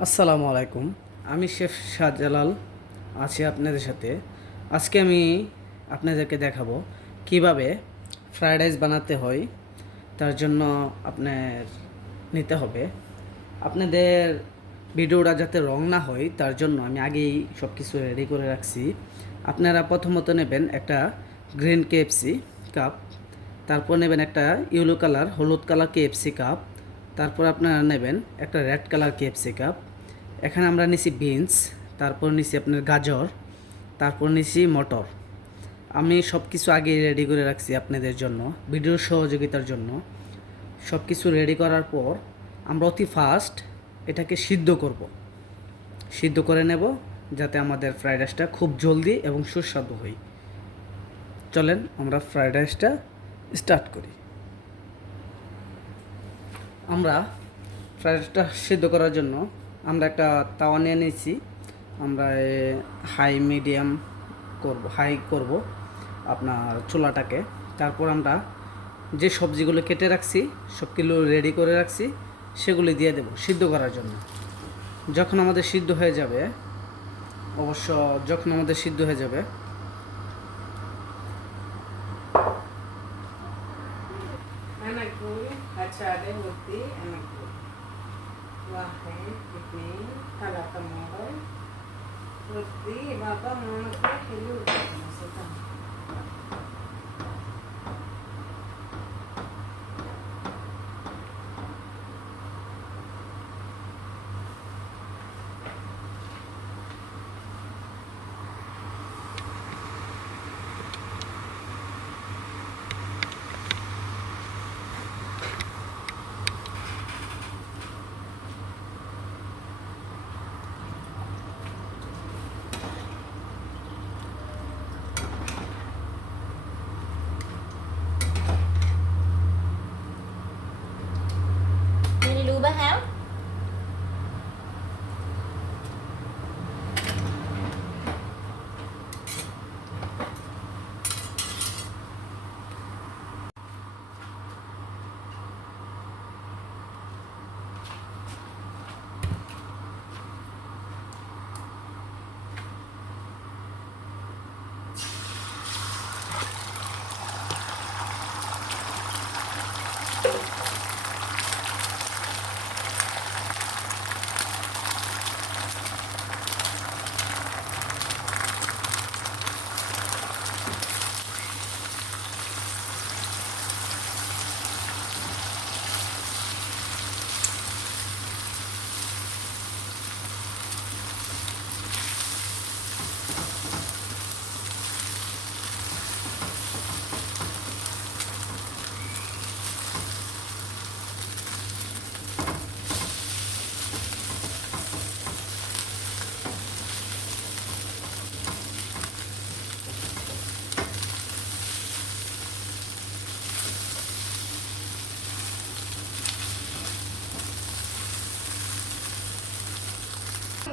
আসসালামু আলাইকুম। আমি শেফ শাহজালাল আছি আপনাদের সাথে। আজকে আমি আপনাদেরকে দেখাবো কিভাবে ফ্রায়েড রাইস বানাতে হয়। তার জন্য আপনার নিতে হবে, আপনাদের ভিডিওটা যাতে রং না হয় তার জন্য আমি আগেই সব কিছু রেডি করে রাখছি। আপনারা প্রথমত নেবেন একটা গ্রিন কেএফসি কাপ, তারপর নেবেন একটা ইয়েলো কালার হলুদ কালার কেএফসি কাপ, তারপর আপনারা নেবেন একটা রেড কালার কেএফসি কাপ। এখানে আমরা নিছি বিনস, তারপর নিছি আপনার গাজর, তারপর নিছি মটর। আমি সব কিছু আগে রেডি করে রাখছি আপনাদের জন্য, ভিডিওর সহযোগিতার জন্য। সব কিছু রেডি করার পর আমরা অতি ফাস্ট এটাকে সিদ্ধ করে নেব, যাতে আমাদের ফ্রাইড রাইসটা খুব জলদি এবং সুস্বাদু হয়। চলেন আমরা ফ্রাইড রাইসটা স্টার্ট করি। আমরা ফ্রাইড রাইসটা সিদ্ধ করার জন্য আমরা একটা তাওয়া নিয়ে নিয়েছি। আমরা হাই করব আপনার চুলাটাকে। তারপর আমরা যে সবজিগুলো কেটে রাখছি, সবগুলো রেডি করে রাখছি, সেগুলি দিয়ে দেব সিদ্ধ করার জন্য। যখন আমাদের সিদ্ধ হয়ে যাবে, যখন আমাদের সিদ্ধ হয়ে যাবে Will you have?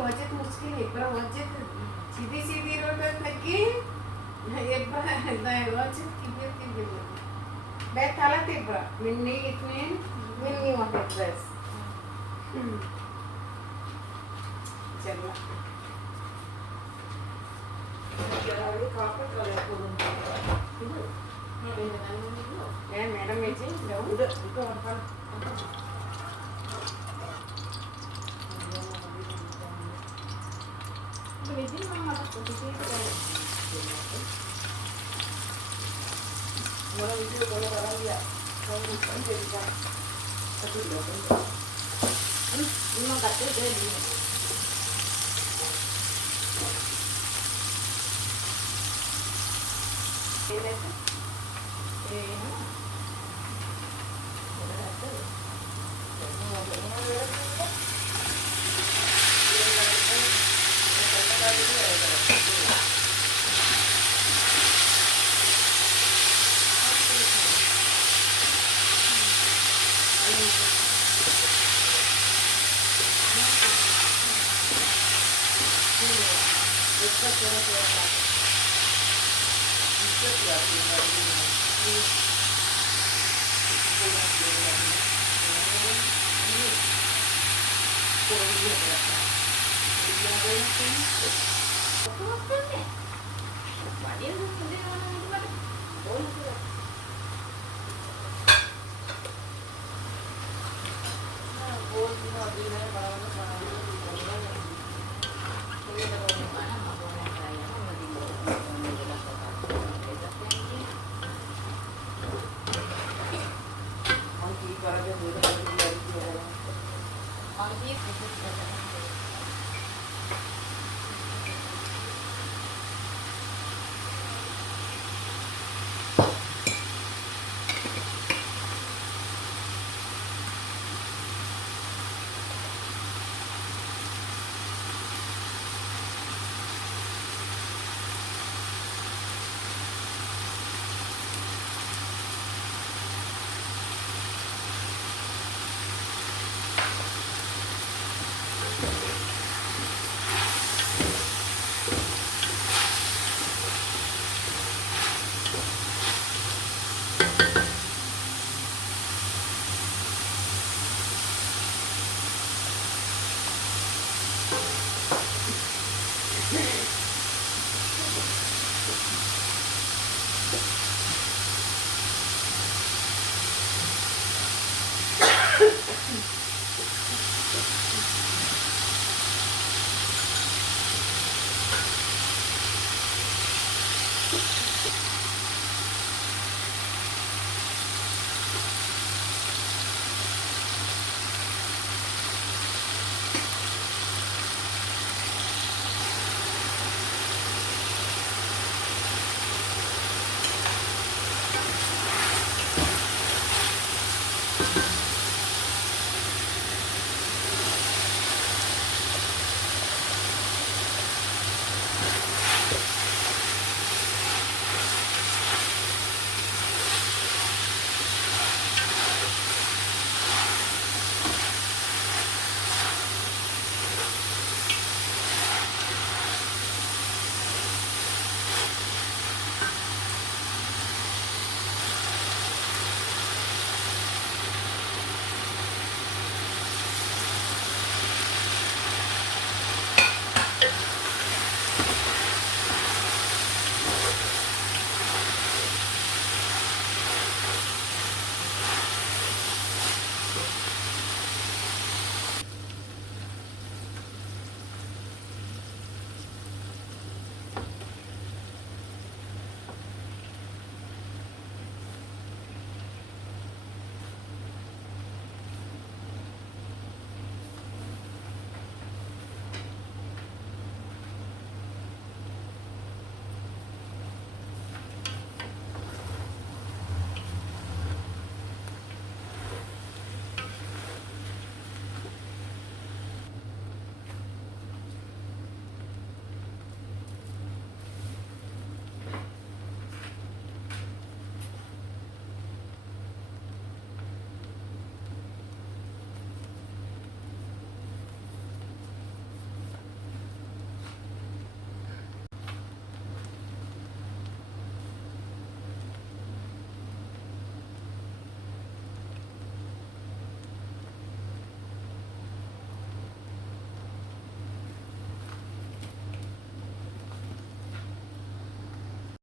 वजत मुश्किल है पर वजत सीधी सीधी रोड तकी एक बार वजत की बैठ थाला तेब्रा मिन्नी इतने मिन्नी वाटे ड्रेस चलो चलो कॉफी कर करूं मैं मैडम में जी उधर করে দিয়ে একটা কত বছর নেই বাড়ির মধ্যে মানে ওই